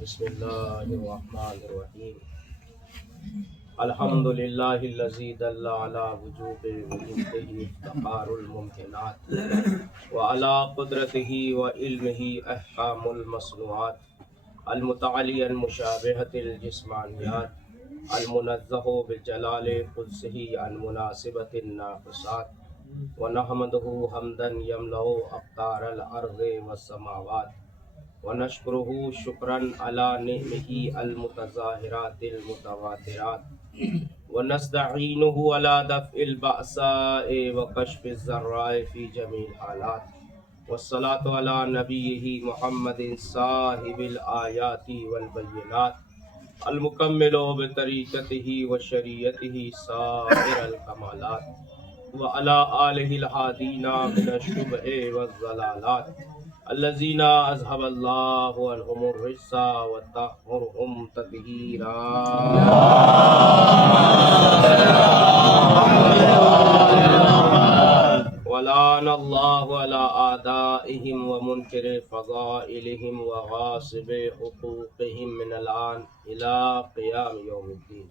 بسم اللہ الرحمن الرحیم الحمد للہ الذی دل علی وجوب وجودہ افتقار الممکنات وعلی قدرتہ وعلمہ احکام المصنوعات المتعلی عن مشابہۃ الجسمانیات المنزہ بجلال قدسہ عن مناسبۃ الناقصات ونحمدہ حمدا یملأ اقطار الارض والسماوات ونشکرہ شکرا علی نعمہ المتظاہرات المتواترات ونستعینہ علی دفع البأساء وکشف الضراء فی جمیع الحالات والصلاة علی نبیہ محمد صاحب الآیات والبینات المکمل بطریقتہ وشریعتہ سائر الکمالات وعلی آلہ الہادین من الشبہ والضلالات الذین اذهب اللہ عنہم الرجس وطہرہم تطہیرا ولعن اللہ علی اعدائہم ومنکر فضائلہم وغاصب حقوقہم من الآن الی قیام یوم الدین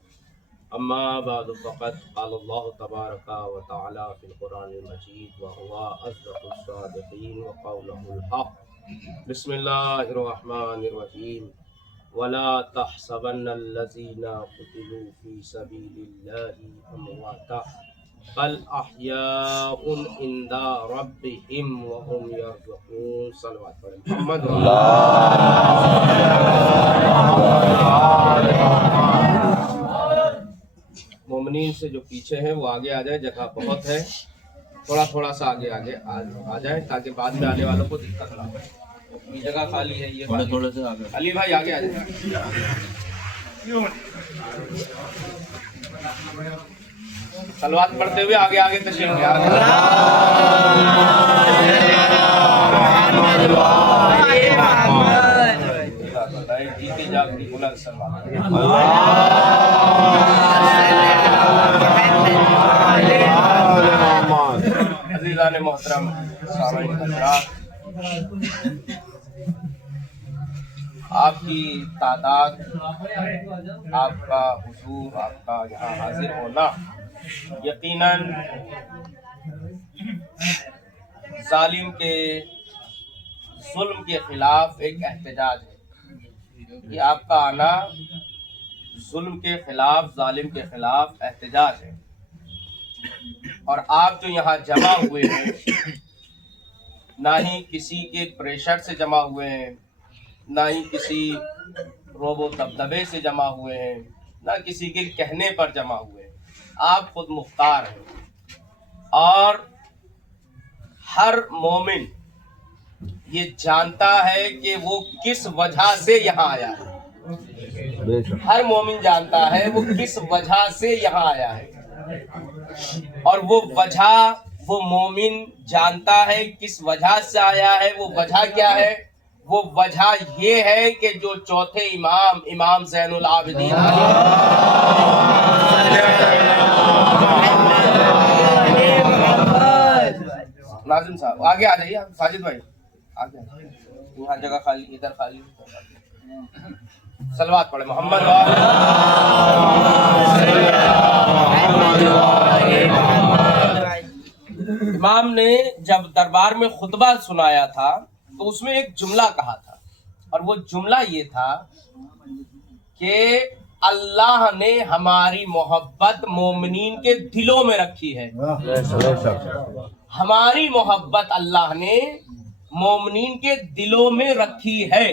اما بعد فقد قال اللہ تبارک و تعالی فی القرآن المجید وهو اصدق الصادقین وقولہ الحق بسم اللہ الرحمن الرحیم ولا تحسبن الذین قتلوا فی سبیل اللہ امواتا بل احیاء عند ربهم وهم یرزقون صلوات پر محمد مومنین سے جو پیچھے ہیں وہ آگے آ جائیں، جگہ بہت ہے، تھوڑا سا آگے آ جائیں تاکہ بعد میں آنے والوں کو دقت نہ ہو۔ یہ جگہ خالی ہے، یہ تھوڑے سے آگے علی بھائی آگے آ جائیں۔ صلوات پڑھتے ہوئے آگے تشریف لے جیتی جاگتی بلند صلوات۔ عزیزان محترم سامعین حضرات، آپ کی تعداد، آپ کا حضور، آپ کا یہاں حاضر ہونا یقیناً ظالم کے ظلم کے خلاف ایک احتجاج ہے۔ یہ آپ کا آنا ظلم کے خلاف، ظالم کے خلاف احتجاج ہے، اور آپ جو یہاں جمع ہوئے ہیں نہ ہی کسی کے پریشر سے جمع ہوئے ہیں، نہ ہی کسی روب و دبدبے سے جمع ہوئے ہیں، نہ کسی کے کہنے پر جمع ہوئے ہیں، آپ خود مختار ہیں۔ اور ہر مومن یہ جانتا ہے کہ وہ کس وجہ سے یہاں آیا ہے، ہر مومن جانتا ہے وہ کس وجہ سے یہاں آیا ہے، اور وہ وجہ وہ مومن جانتا ہے کس وجہ سے آیا ہے۔ وہ وجہ کیا ہے؟ وہ وجہ یہ ہے کہ جو چوتھے امام زین العابدین ناظم صاحب آگے آ جائیے، ساجد بھائی آگے آ جائیے، یہاں جگہ خالی، ادھر خالی، صلوات پڑھے محمد۔ امام نے جب دربار میں خطبہ سنایا تھا تو اس میں ایک جملہ کہا تھا، اور وہ جملہ یہ تھا کہ اللہ نے ہماری محبت مومنین کے دلوں میں رکھی ہے۔ ہماری محبت اللہ نے مومنین کے دلوں میں رکھی ہے۔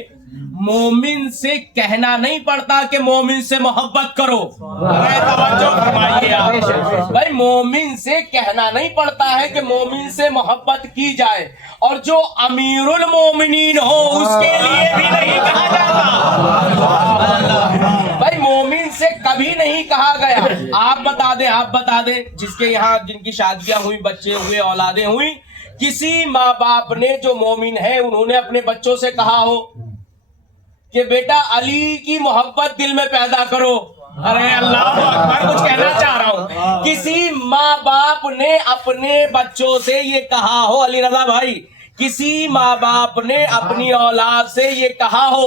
مومن سے کہنا نہیں پڑتا کہ مومن سے محبت کرو، توجہ فرمائیے آپ بھائی، مومن سے کہنا نہیں پڑتا ہے کہ مومن سے محبت کی جائے، اور جو امیر المومنین ہو اس کے لیے بھی نہیں کہا جاتا بھائی، مومن سے کبھی نہیں کہا گیا۔ آپ بتا دیں جس کے یہاں جن کی شادیاں ہوئی، بچے ہوئے، اولادیں ہوئی، کسی ماں باپ نے جو مومن ہے انہوں نے اپنے بچوں سے کہا ہو کہ بیٹا علی کی محبت دل میں پیدا کرو؟ ارے اللہ اکبر، کچھ کہنا چاہ رہا ہوں، کسی ماں باپ نے اپنے بچوں سے یہ کہا ہو، علی رضا بھائی، کسی ماں باپ نے اپنی اولاد سے یہ کہا ہو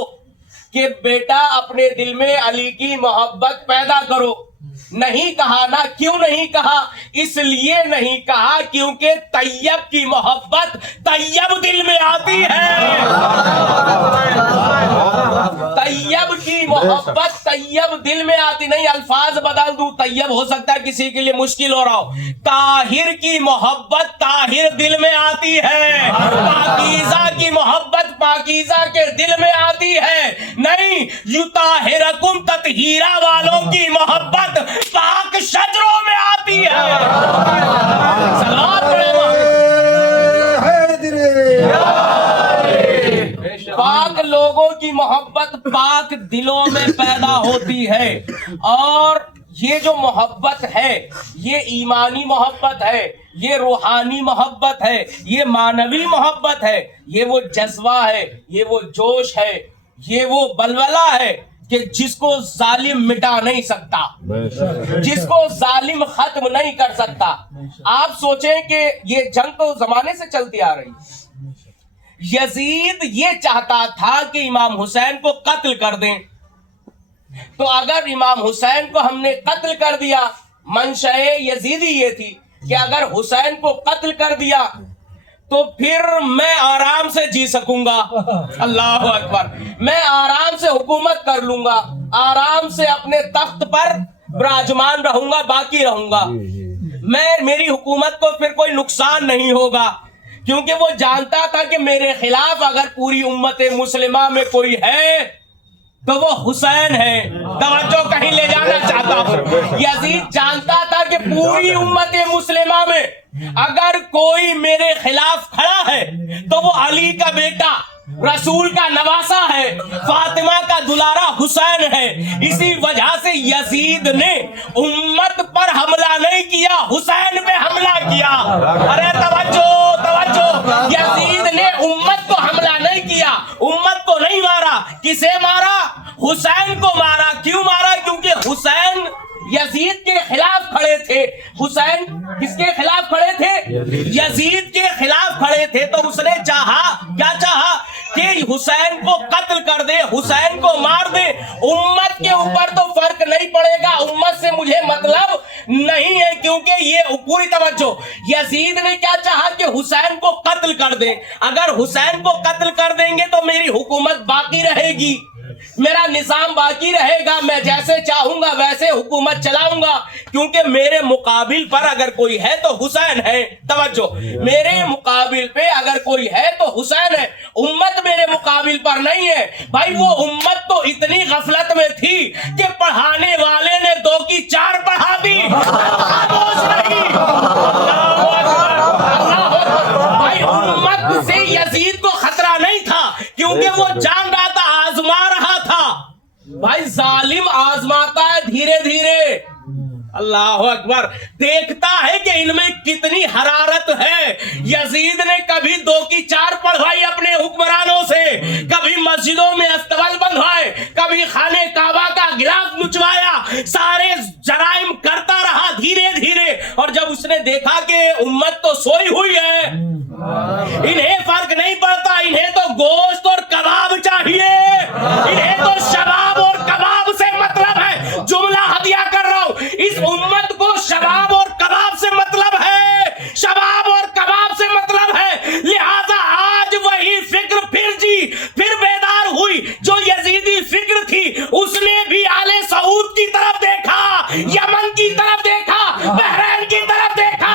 کہ بیٹا اپنے دل میں علی کی محبت پیدا کرو. نہیں کہا نا. کیوں نہیں کہا؟ اس لیے نہیں کہا کیونکہ طیب کی محبت طیب دل میں آتی ہے. طیب کی محبت طیب دل میں آتی نہیں. الفاظ بدل دوں. طیب ہو سکتا ہے کسی کے لیے مشکل ہو رہا ہو. طاہر کی محبت طاہر دل میں آتی ہے. پاکیزہ کی محبت پاکیزہ کے دل میں آتی ہے. نہیں، یطہرکم تطہیرہ والوں کی محبت پاک شجروں میں آتی ہے. صلوات پڑھیں. پاک لوگوں کی محبت پاک دلوں میں پیدا ہوتی ہے. اور یہ جو محبت ہے یہ ایمانی محبت ہے، یہ روحانی محبت ہے، یہ معنوی محبت ہے، یہ وہ جذبہ ہے، یہ وہ جوش ہے، یہ وہ بلبلہ ہے کہ جس کو ظالم مٹا نہیں سکتا، جس کو ظالم ختم نہیں کر سکتا. آپ سوچیں کہ یہ جنگ تو زمانے سے چلتی آ رہی. یزید یہ چاہتا تھا کہ امام حسین کو قتل کر دیں. تو اگر امام حسین کو ہم نے قتل کر دیا، منشأ یزیدی یہ تھی کہ اگر حسین کو قتل کر دیا تو پھر میں آرام سے جی سکوں گا. اللہ اکبر. میں آرام سے حکومت کر لوں گا، آرام سے اپنے تخت پر براجمان رہوں گا، باقی رہوں گا. میری حکومت کو پھر کوئی نقصان نہیں ہوگا، کیونکہ وہ جانتا تھا کہ میرے خلاف اگر پوری امت مسلمہ میں کوئی ہے تو وہ حسین ہے. توجہ کہیں لے جانا چاہتا ہوں. یزید جانتا تھا کہ پوری امت مسلمہ میں اگر کوئی میرے خلاف کھڑا ہے تو وہ علی کا بیٹا، رسول کا نواسا ہے، فاطمہ کا دلارا حسین ہے. اسی وجہ سے یزید نے امت پر حملہ نہیں کیا، حسین پہ حملہ کیا. ارے توجہ توجہ. یزید نے امت کو حملہ نہیں کیا، امت کو نہیں مارا. کسے مارا؟ حسین کو مارا. کیوں مارا؟ کیونکہ حسین یزید کے خلاف کھڑے تھے. حسین کس کے خلاف کھڑے تھے؟ یزید کے خلاف کھڑے تھے. تو اس نے چاہا، کیا چاہا؟ کہ حسین کو قتل کر دے، حسین کو مار دے. امت کے اوپر تو فرق نہیں پڑے گا، امت سے مجھے مطلب نہیں ہے. کیونکہ یہ پوری توجہ، یزید نے کیا چاہا کہ حسین کو قتل کر دیں. اگر حسین کو قتل کر دیں گے تو میری حکومت باقی رہے گی، میرا نظام باقی رہے گا، میں جیسے چاہوں گا ویسے حکومت چلاؤں گا. کیونکہ میرے مقابل پر اگر کوئی ہے تو حسین ہے. توجہ، میرے مقابل پہ اگر کوئی ہے تو حسین ہے. امت میرے مقابل پر نہیں ہے. بھائی وہ امت تو اتنی غفلت میں تھی کہ پڑھانے والے نے 2 کی 4 پڑھا دی. بھائی امت سے یزید کو خطرہ نہیں تھا، کیونکہ وہ جان رہا تھا، آزما رہا تھا. بھائی ظالم آزماتا ہے دھیرے دھیرے. اللہ اکبر. دیکھتا ہے کہ ان میں کتنی حرارت ہے. یزید نے کبھی 2 کی 4 پڑھوائی اپنے حکمرانوں سے، کبھی مسجدوں میں استبل بندھوائے، کبھی خانے کعبہ کا گلاس نچوایا، سارے جرائم کرتا رہا دھیرے دھیرے. اور جب اس نے دیکھا کہ امت تو سوئی ہوئی ہے، انہیں فرق نہیں پڑتا، انہیں تو گوشت اور کباب چاہیے، انہیں تو شباب اور کباب سے مطلب ہے. جملہ ہدیہ کر رہا ہوں، اس امت کو شباب اور کباب سے مطلب ہے، شباب اور کباب سے مطلب ہے. لہذا آج وہی فکر پھر بیدار ہوئی جو یزیدی فکر تھی. اس نے بھی آل سعود کی طرف دیکھا، یمن کی طرف دیکھا، بحرین کی طرف دیکھا،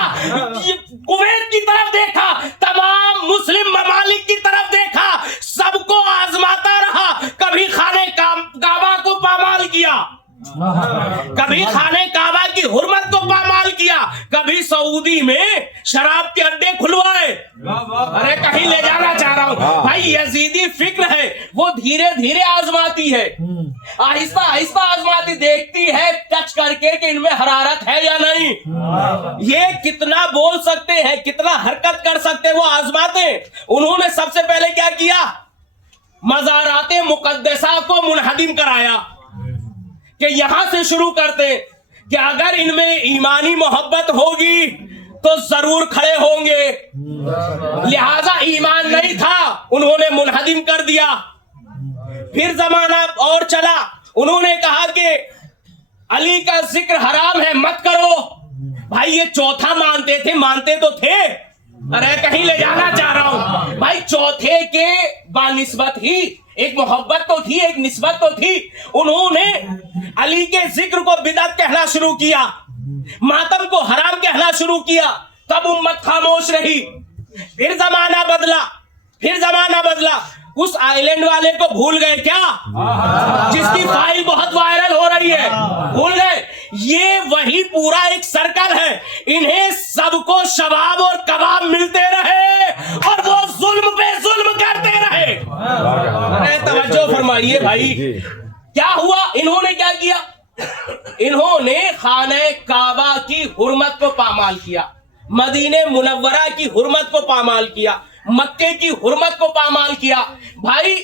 کویت کی طرف دیکھا، تمام مسلم ممالک کی طرف دیکھا. سب کو آزماتا رہا. کبھی خانے کعبہ کو پامال کیا، کبھی خانے کعبہ کی حرمت کو پامال کیا، کبھی سعودی میں شراب کے اڈے کھلوائے. ارے کہیں لے جانا چاہ رہا ہوں. بھائی یزیدی فکر ہے، وہ دھیرے دھیرے آزماتی ہے، آہستہ آہستہ آزماتی، دیکھتی ہے ٹچ کر کے کہ ان میں حرارت ہے یا نہیں. یہ کتنا بول سکتے ہیں، کتنا حرکت کر سکتے، وہ آزماتے. انہوں نے سب سے پہلے کیا کیا؟ مزارات مقدسہ کو منہدم کرایا کہ یہاں سے شروع کرتے کہ اگر ان میں ایمانی محبت ہوگی تو ضرور کھڑے ہوں گے. لہذا ایمان نہیں تھا، انہوں نے منہدم کر دیا. پھر زمانہ اور چلا، انہوں نے کہا کہ علی کا ذکر حرام ہے مت کرو. بھائی یہ چوتھا مانتے تو تھے. ارے کہیں لے جانا چاہ رہا ہوں بھائی. چوتھے کے بانسبت ہی ایک محبت تو تھی، ایک نسبت تو تھی. انہوں نے علی کے ذکر کو بدعت کہنا شروع کیا، ماتم کو حرام کہنا شروع کیا. تب امت خاموش رہی. پھر زمانہ بدلا. اس آئلینڈ والے کو بھول گئے کیا، جس کی فائل بہت وائرل ہو رہی ہے؟ بھول گئے. یہ وہی پورا ایک سرکل ہے. انہیں سب کو شباب اور کباب ملتے رہے اور وہ ظلم پہ ظلم کرتے رہے. ارے توجہ فرمائیے بھائی، کیا ہوا؟ انہوں نے کیا کیا؟ انہوں نے خانہ کعبہ کی حرمت کو پامال کیا، مدینہ منورہ کی حرمت کو پامال کیا، مکے کی حرمت کو پامال کیا. بھائی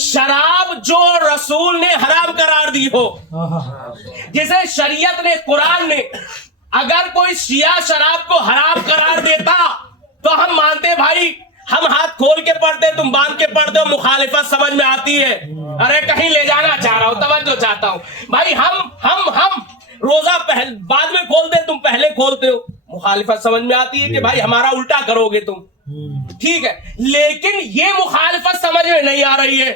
شراب جو رسول نے حرام قرار دی ہو، جسے شریعت نے، قرآن نے، اگر کوئی شیعہ شراب کو حرام قرار دیتا تو ہم مانتے بھائی، ہم ہاتھ کھول کے پڑھتے، تم باندھ کے پڑھتے ہو، مخالفت سمجھ میں آتی ہے. ارے کہیں لے جانا چاہ رہا ہوں، توجہ چاہتا ہوں بھائی. ہم روزہ بعد میں کھولتے، تم پہلے کھولتے ہو. مخالفت سمجھ میں آتی ہے کہ بھائی ہمارا الٹا کرو گے تم، ٹھیک ہے. لیکن یہ مخالفت سمجھ میں نہیں آ رہی ہے،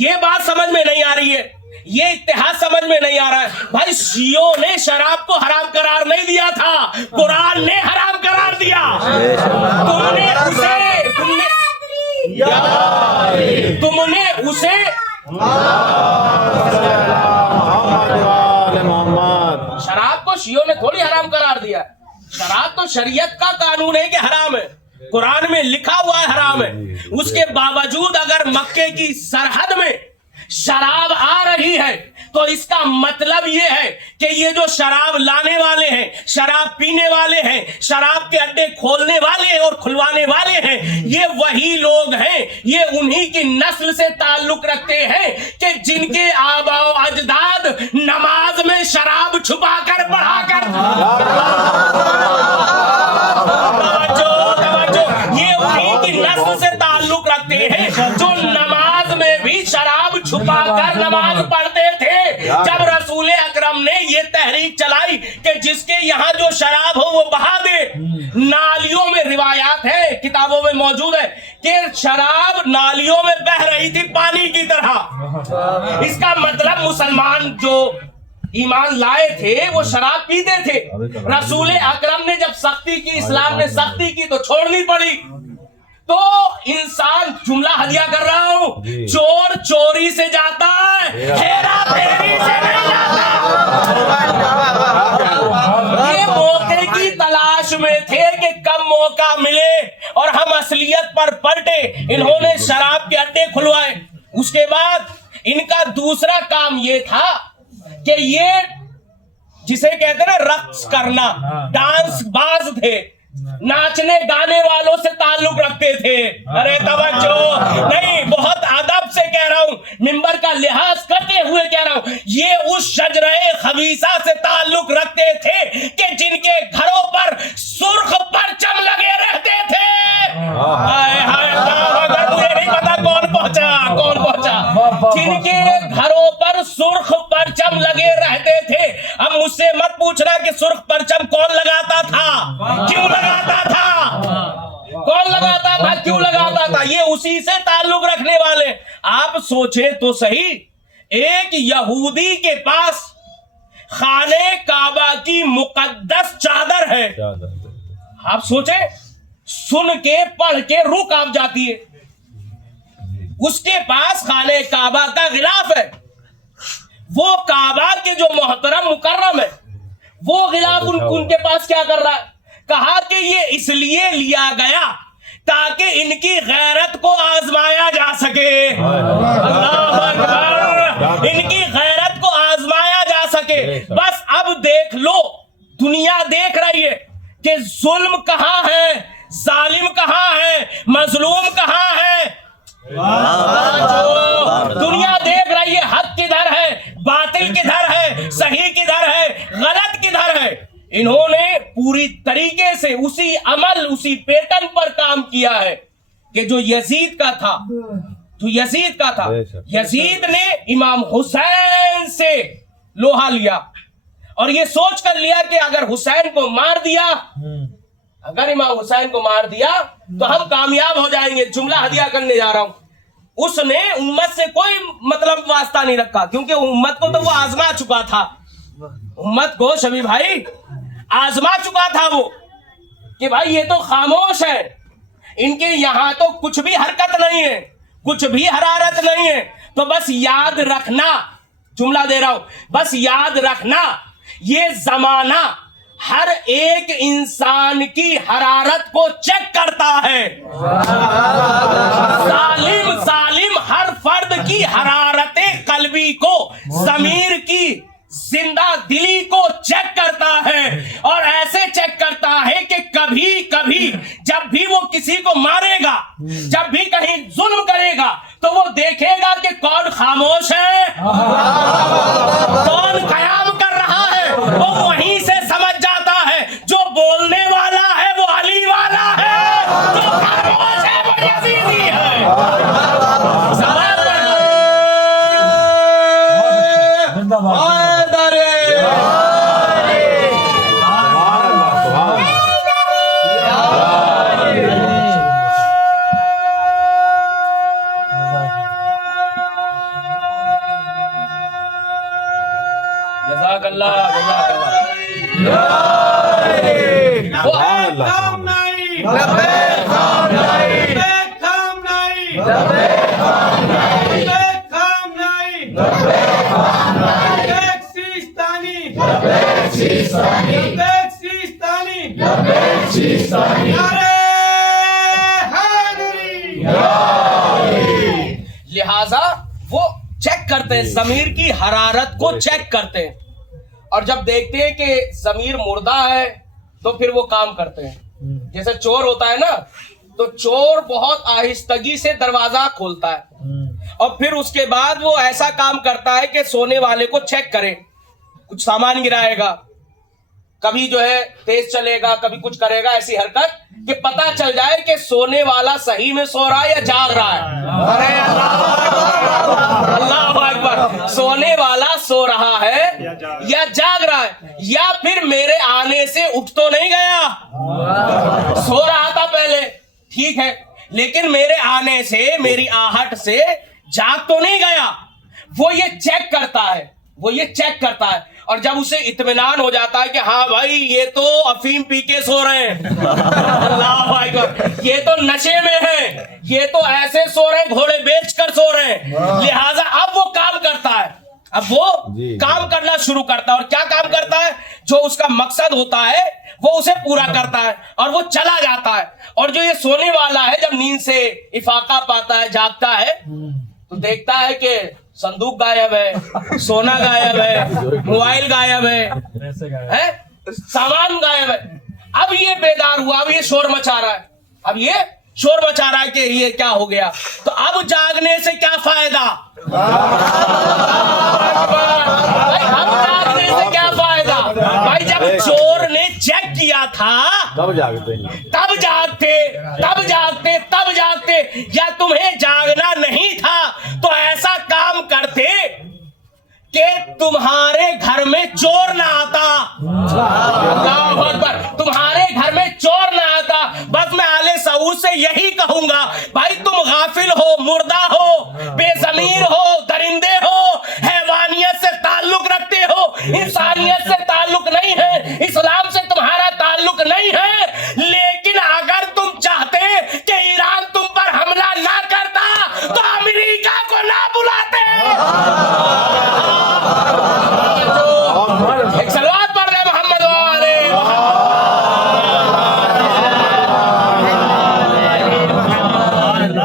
یہ بات سمجھ میں نہیں آ رہی ہے، یہ اتحاد سمجھ میں نہیں آ رہا ہے. بھائی شیعوں نے شراب کو حرام قرار نہیں دیا تھا، قرآن نے حرام قرار دیا. تم نے اسے شراب کو شیعوں نے تھوڑی حرام قرار دیا. شراب تو شریعت کا قانون ہے کہ حرام ہے، قرآن میں لکھا ہوا ہے حرام ہے. اس کے باوجود اگر مکے کی سرحد میں شراب آ رہی ہے تو اس کا مطلب یہ ہے کہ یہ جو شراب لانے والے ہیں، شراب پینے والے ہیں، شراب کے اڈے کھولنے والے اور کھلوانے والے ہیں، یہ وہی لوگ ہیں، یہ انہی کی نسل سے تعلق رکھتے ہیں کہ جن کے آبا و اجداد نماز میں شراب چھپا کر پڑھا کر یہ انہی کی نسل سے تعلق رکھتے ہیں جو نماز میں بھی شراب چھپا کر نماز پڑھتے تھے. جب رسول اکرم نے یہ تحریک چلائی کہ جس کے یہاں جو شراب ہو وہ بہا دے، نالیوں میں روایات ہے، کتابوں میں موجود ہے کہ شراب نالیوں میں بہ رہی تھی پانی کی طرح. اس کا مطلب مسلمان جو ایمان لائے تھے وہ شراب پیتے تھے. رسول اکرم نے جب سختی کی، اسلام نے سختی کی تو چھوڑنی پڑی. تو انسان، جملہ ہدیہ کر رہا ہوں، چور چوری سے جاتا ہے، ہیرا پھیری سے نہیں جاتا. یہ موقع کی تلاش میں تھے کہ کم موقع ملے اور ہم اصلیت پر پلٹے. انہوں نے شراب کے اڈے کھلوائے. اس کے بعد ان کا دوسرا کام یہ تھا کہ یہ جسے کہتے ہیں نا رقص کرنا، ڈانس باز تھے، ناچنے گانے والوں سے تعلق رکھتے تھے. ارے توجہ نہیں، بہت ادب سے کہہ رہا ہوں، منبر کا لحاظ کرتے ہوئے کہہ رہا ہوں، یہ اس شجرہ خبیثہ سے تعلق رکھتے تھے کہ جن کے گھروں پر سرخ پرچم لگے رہتے تھے. ہائے ہائے اگر مجھے نہیں پتا کون پہنچا. جن کے گھروں پر سرخ پرچم لگے رہتے تھے. اب مجھ سے مت پوچھنا کہ سرخ پرچم کون لگاتا تھا، کیوں لگاتا تھا، کون لگاتا تھا، کیوں لگاتا تھا. یہ اسی سے تعلق رکھنے والے. آپ سوچیں تو صحیح، ایک یہودی کے پاس خانہ کعبہ کی مقدس چادر ہے. آپ سوچیں، سن کے پڑھ کے روح کانپ جاتی ہے. اس کے پاس خانہ کعبہ کا غلاف ہے. وہ کعبہ کے جو محترم مکرم ہے، وہ غلاف ان کے پاس کیا کر رہا ہے؟ کہا کہ یہ اس لیے لیا گیا تاکہ ان کی غیرت کو آزمایا جا سکے. اللہ اکبر، ان کی غیرت کو آزمایا جا سکے. بس اب دیکھ لو، دنیا دیکھ رہی ہے کہ ظلم کہاں ہے، ظالم کہاں ہے، مظلوم کہاں ہے. دنیا دیکھ رہی ہے حق کدھر ہے، باطل کدھر ہے، صحیح کدھر ہے، غلط کدھر ہے. انہوں نے پوری طریقے سے اسی عمل، اسی پیٹرن پر کام کیا ہے کہ جو یزید کا تھا، جو یزید کا تھا. یزید نے امام حسین سے لوہا لیا اور یہ سوچ کر لیا کہ اگر حسین کو مار دیا، اگر امام حسین کو مار دیا تو ہم کامیاب ہو جائیں گے. جملہ ہدیہ کرنے جا رہا ہوں. اس نے امت سے کوئی مطلب واسطہ نہیں رکھا، کیونکہ امت کو تو وہ آزما چکا تھا. امت کو شبی بھائی آزما چکا تھا وہ کہ بھائی یہ تو خاموش ہے، ان کے یہاں تو کچھ بھی حرکت نہیں ہے، کچھ بھی حرارت نہیں ہے. تو بس یاد رکھنا، جملہ دے رہا ہوں، بس یاد رکھنا یہ زمانہ ہر ایک انسان کی حرارت کو چیک کرتا ہے. ظالم ہر فرد کی حرارت قلبی کو، ضمیر کی زندہ دلی کو چیک کرتا ہے، اور ایسے چیک کرتا ہے کہ کبھی کبھی جب بھی وہ کسی کو مارے گا، جب بھی کہیں ظلم کرے گا، تو وہ دیکھے گا کہ کون خاموش ہے، کون قیام کر رہا ہے. وہ وہیں سے سمجھ جاتا ہے جو بولنے والا ہے وہ علی والا ہے، جو خاموش ہے وہ یزیدی ہے. جزاک اللہ، جزاک اللہ. لہذا وہ چیک کرتے ہیں، ضمیر کی حرارت کو چیک کرتے ہیں، اور جب دیکھتے ہیں کہ ضمیر مردہ ہے تو پھر وہ کام کرتے ہیں. جیسے چور ہوتا ہے نا، تو چور بہت آہستگی سے دروازہ کھولتا ہے اور پھر اس کے بعد وہ ایسا کام کرتا ہے کہ سونے والے کو چیک کرے، کچھ سامان گرائے گا، کبھی جو ہے تیز چلے گا، کبھی کچھ کرے گا، ایسی حرکت کہ پتہ چل جائے کہ سونے والا صحیح میں سو رہا ہے یا جاگ رہا ہے. ارے اللہ اکبر، سونے والا سو رہا ہے یا جاگ رہا ہے، یا پھر میرے آنے سے اٹھ تو نہیں گیا، سو رہا تھا پہلے ٹھیک ہے، لیکن میرے آنے سے، میری آہٹ سے جاگ تو نہیں گیا. وہ یہ چیک کرتا ہے، وہ یہ چیک کرتا ہے، اور جب اسے اطمینان ہو جاتا ہے کہ ہاں بھائی یہ تو افیم پی کے سو رہے ہیں، اللہ اکبر، یہ تو نشے میں ہیں، یہ تو ایسے سو رہے ہیں گھوڑے بیچ کر سو رہے ہیں، لہٰذا اب وہ کام کرتا ہے، اب وہ کام کرنا شروع کرتا ہے. اور کیا کام کرتا ہے؟ جو اس کا مقصد ہوتا ہے وہ اسے پورا کرتا ہے اور وہ چلا جاتا ہے. اور جو یہ سونے والا ہے جب نیند سے افاقہ پاتا ہے، جاگتا ہے، تو دیکھتا ہے کہ صندوق غائب ہے، سونا غائب ہے، موبائل غائب ہے، سامان غائب ہے. اب یہ بیدار ہوا، اب یہ شور مچا رہا ہے، اب یہ شور مچا رہا ہے کہ یہ کیا ہو گیا. تو اب جاگنے سے کیا فائدہ؟ اب جاگنے سے کیا فائدہ بھائی؟ جب چور نے چیک کیا تھا تب جاگتے، یا تمہیں جاگنا نہیں تھا تو ایسا کام کرتے کہ تمہارے گھر میں چور نہ آتا. اللہ اکبر، تمہارے گھر میں چور نہ آتا. بس میں آل سعود سے یہی کہوں گا، بھائی تم غافل ہو، مردہ ہو، بے ضمیر ہو، درندے ہو، حیوانیت سے تعلق رکھتے ہو، انسانیت سے تعلق نہیں ہے، اسلام سے تمہارا تعلق نہیں ہے. لیکن اگر تم چاہتے کہ ایران تم پر حملہ نہ کرتا تو امریکہ کو نہ بلاتے. ایک صلوات پڑھ دے محمد والے.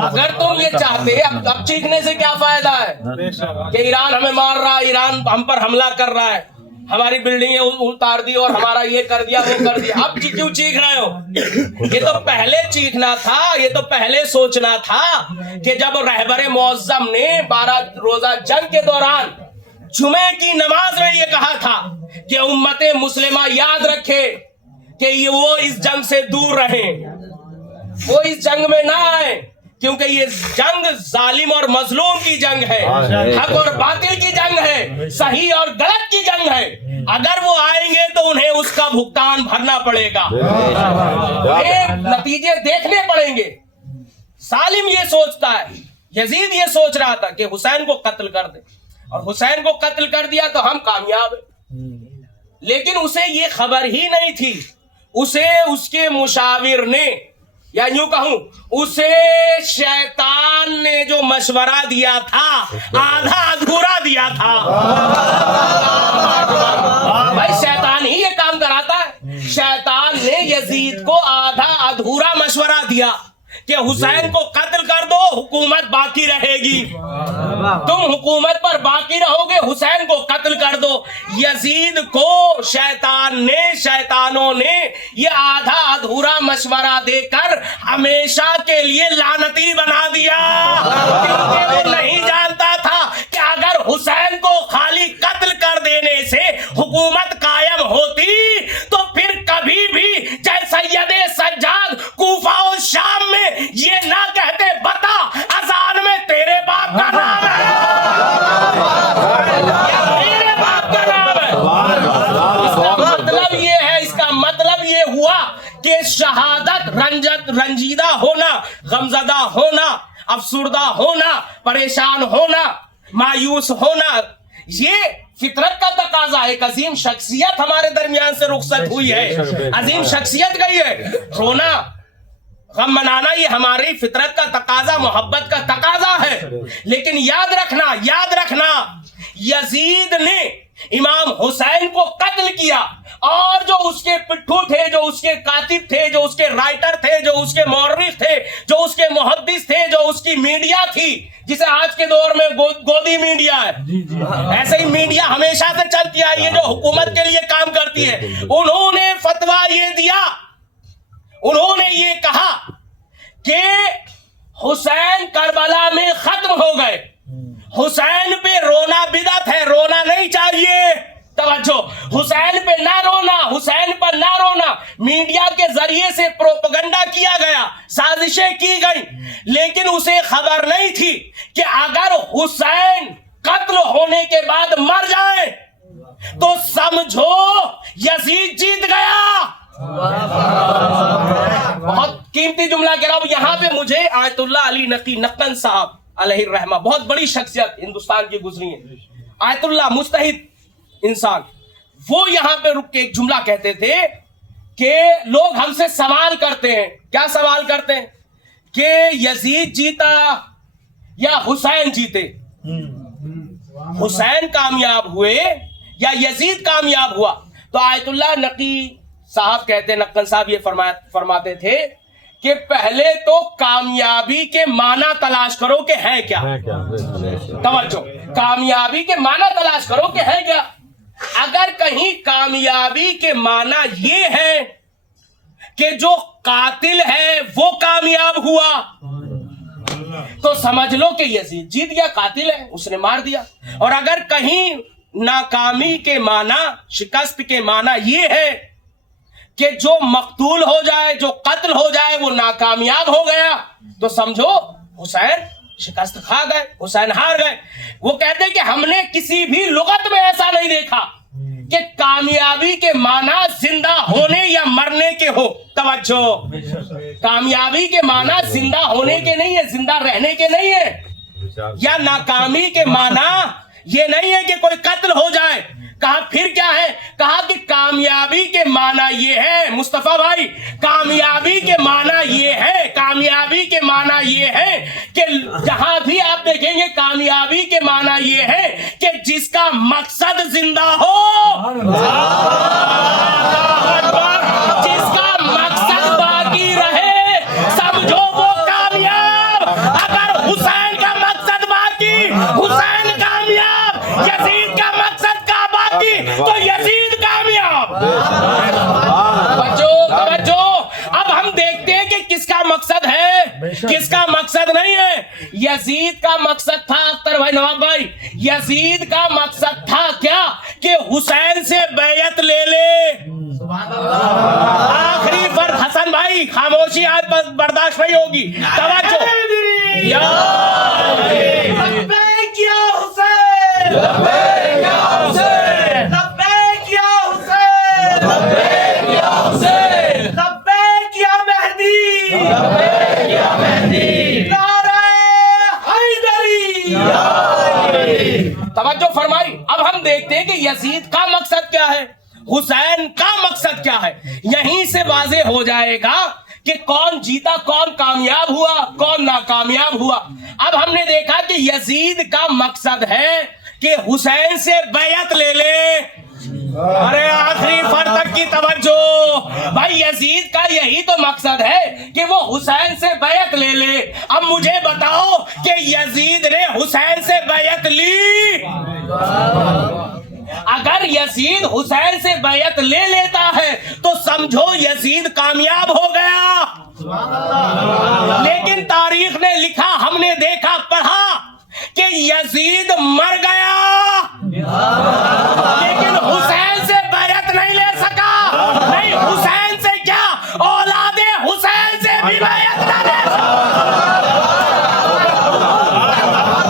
اگر تم یہ چاہتے، اب چیخنے سے کیا فائدہ ہے کہ ایران ہمیں مار رہا ہے، ایران ہم پر حملہ کر رہا ہے، ہماری بلڈنگیں اتار دی اور ہمارا یہ کر دیا وہ کر دیا، اب کیوں چیخ رہے ہو؟ یہ تو پہلے چیخنا تھا، یہ تو پہلے سوچنا تھا کہ جب رہبر معظم نے 12 روزہ جنگ کے دوران جمعے کی نماز میں یہ کہا تھا کہ امت مسلمہ یاد رکھے کہ وہ اس جنگ سے دور رہیں، وہ اس جنگ میں نہ آئے، کیونکہ یہ جنگ ظالم اور مظلوم کی جنگ ہے، حق اور باطل کی جنگ ہے، صحیح اور غلط کی جنگ ہے. اگر وہ آئیں گے تو انہیں اس کا بھگتان بھرنا پڑے گا، نتیجے دیکھنے پڑیں گے. ظالم یہ سوچتا ہے، یزید یہ سوچ رہا تھا کہ حسین کو قتل کر دے، اور حسین کو قتل کر دیا تو ہم کامیاب ہیں. لیکن اسے یہ خبر ہی نہیں تھی، اسے اس کے مشاور نے، یا یوں کہوں اسے شیطان نے جو مشورہ دیا تھا آدھا ادھورا دیا تھا. بھائی شیطان ہی یہ کام کراتا ہے. شیطان نے یزید کو آدھا ادھورا مشورہ دیا کہ حسین کو قتل کر دو، حکومت باقی رہے گی، تم حکومت پر باقی رہو گے، حسین کو قتل کر دو. یزید کو شیطانوں نے یہ آدھا ادھورا مشورہ دے کر ہمیشہ کے لیے لعنتی بنا دیا، کیونکہ وہ نہیں جانتا تھا کہ اگر حسین کو خالی قتل کر دینے سے حکومت قائم ہوتی تو پھر کبھی بھی چاہے سید سجاد کوفہ و شام میں یہ نہ کہتے بتا اذان میں تیرے باپ کا نام ہے یا میرے باپ کا نام ہے. اس کا مطلب یہ ہوا کہ شہادت رنجیدہ ہونا، غمزدہ ہونا، افسردہ ہونا، پریشان ہونا، مایوس ہونا، یہ فطرت کا تقاضا ہے. ایک عظیم شخصیت ہمارے درمیان سے رخصت ہوئی ہے، عظیم شخصیت گئی ہے. رونا، غم منانا یہ ہماری فطرت کا تقاضا، محبت کا تقاضا ہے. لیکن یاد رکھنا یزید نے امام حسین کو قتل کیا، اور جو اس کے پٹھو تھے، جو اس کے کاتب تھے، جو اس کے رائٹر تھے، جو اس کے مورخ تھے، جو اس کے محدث تھے، جو اس کی میڈیا تھی، جسے آج کے دور میں گودی میڈیا ہے، ایسے ہی میڈیا ہمیشہ سے چلتی آئی ہے جو حکومت کے لیے کام کرتی ہے. انہوں نے فتویٰ یہ دیا، انہوں نے یہ کہا کہ حسین کربلا میں ختم ہو گئے، حسین پہ رونا بدعت ہے، رونا نہیں چاہیے. توجہ، حسین پہ نہ رونا، حسین پر نہ رونا. میڈیا کے ذریعے سے پروپیگنڈا کیا گیا، سازشیں کی گئی، لیکن اسے خبر نہیں تھی کہ اگر حسین قتل ہونے کے بعد مر جائے تو سمجھو یزید جیت گیا. بہت قیمتی جملہ کہہ رہا ہوں یہاں پہ مجھے. آیت اللہ علی نقی نقن صاحب علیہ الرحمہ، بہت بڑی شخصیت ہندوستان کی گزری ہے، آیت اللہ مجتہد انسان. وہ یہاں پہ رک کے ایک جملہ کہتے تھے کہ لوگ ہم سے سوال کرتے ہیں. کیا سوال کرتے ہیں؟ کہ یزید جیتا یا حسین جیتے، حسین کامیاب ہوئے یا یزید کامیاب ہوا. تو آیت اللہ نقی صاحب کہتے ہیں، نقن صاحب یہ فرماتے تھے کہ پہلے تو کامیابی کے معنی تلاش کرو کہ ہے کیا. توجہ، کامیابی کے معنی تلاش کرو کہ ہے کیا. اگر کہیں کامیابی کے معنی یہ ہے کہ جو قاتل ہے وہ کامیاب ہوا تو سمجھ لو کہ یزید جیت گیا، قاتل ہے اس نے مار دیا. اور اگر کہیں ناکامی کے معنی، شکست کے معنی یہ ہے کہ جو مقتول ہو جائے، جو قتل ہو جائے وہ ناکامیاب ہو گیا تو سمجھو حسین شکست کھا گئے، حسین ہار گئے. وہ کہتے ہیں کہ ہم نے کسی بھی لغت میں ایسا نہیں دیکھا کہ کامیابی کے معنی زندہ ہونے یا مرنے کے ہو. توجہ، کامیابی کے معنی زندہ ہونے کے نہیں ہے، زندہ رہنے کے نہیں ہے. یا ناکامی کے معنی یہ نہیں ہے کہ کوئی قتل ہو جائے. کہا پھر کیا ہے؟ کہا کہ کامیابی کے معنی یہ ہے مصطفیٰ بھائی، کامیابی کے معنی یہ ہے، کامیابی کے معنی یہ ہے کہ جہاں بھی آپ دیکھیں گے کامیابی کے معنی یہ ہے کہ جس کا مقصد زندہ ہو، جس کا مقصد باقی رہے، سمجھو وہ کامیاب. اگر حسین کا مقصد باقی، حسین کامیاب، یزید کا مقصد تو یزید کامیاب. توجہ، اب ہم دیکھتے ہیں کہ کس کا مقصد ہے، کس کا مقصد نہیں ہے. یزید کا مقصد تھا، اختر بھائی، نواب بھائی، یزید کا مقصد تھا کیا کہ حسین سے بیعت لے لے. آخری فرد حسن بھائی بھائی خاموشی آج برداشت نہیں ہوگی. توجہ. یا لبیک یا حسین، لبیک یا حسین، لبیک یا حسین، لبیک یا حسین، لبیک یا مہدی، لبیک یا مہدی، نعرہ حیدری. توجہ فرمائی. اب ہم دیکھتے ہیں کہ یزید کا مقصد کیا ہے، حسین کا مقصد کیا ہے. یہیں سے واضح ہو جائے گا کہ کون جیتا، کون کامیاب ہوا، کون ناکامیاب ہوا. اب ہم نے دیکھا کہ یزید کا مقصد ہے کہ حسین سے بیعت لے لے. ارے آخری فرد تک کی توجہ بھائی، یزید کا یہی تو مقصد ہے کہ وہ حسین سے بیعت لے لے. اب مجھے بتاؤ کہ یزید نے حسین سے بیعت لی؟ اگر یزید حسین سے بیعت لے لیتا ہے تو سمجھو یزید کامیاب ہو گیا. لیکن تاریخ نے لکھا، ہم نے دیکھا، پڑھا کہ یزید مر گیا لیکن حسین سے بیعت نہیں لے سکا. نہیں، حسین سے کیا، اولاد حسین سے بھی بیعت نہ لے سکا.